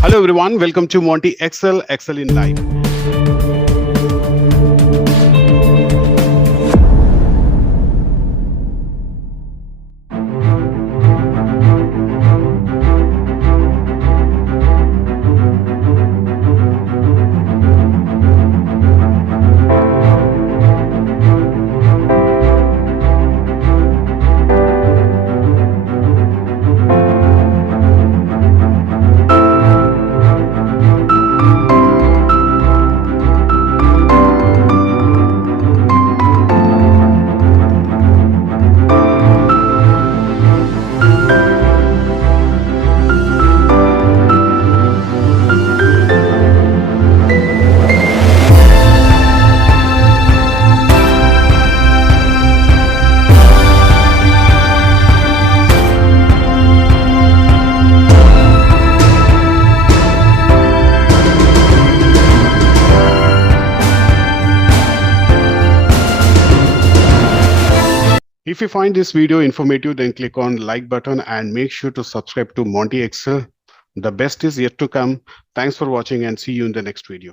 Hello everyone, welcome to Monty Excel in Live. If you find this video informative, then click on like button and make sure to subscribe to Monty Excel. The best is yet to come. Thanks for watching and see you in the next video.